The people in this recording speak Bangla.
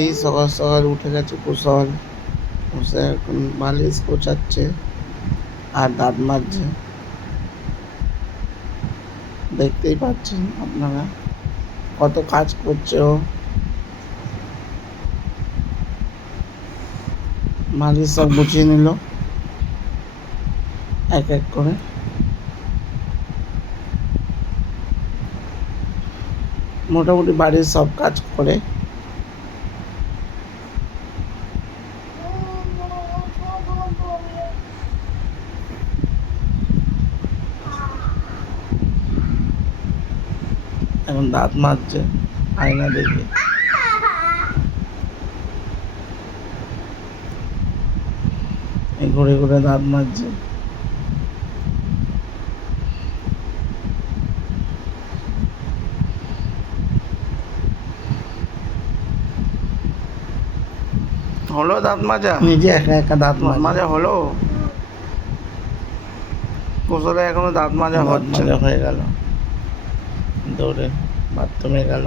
এই সকাল সকাল উঠে গেছে কুশল, বসে এখন বালিশ গোছাচ্ছে আর দাঁত মাজছে। দেখতেই পাচ্ছেন আপনারা কত কাজ করছে ও। বালিশ সব গুছিয়ে নিল এক এক করে। মোটামুটি বাড়ির সব কাজ করে। এখন দাঁত মাজছে আয়না দেখে। ঘুরে ঘুরে দাঁত মাজছে। হলো দাঁত মাজা? নিজে একা একা দাঁত মাজা হলো? কুশলে এখনো দাঁত মাজা হচ্ছে, হয়ে গেল, দৌড়ে বাথরুমে গেল।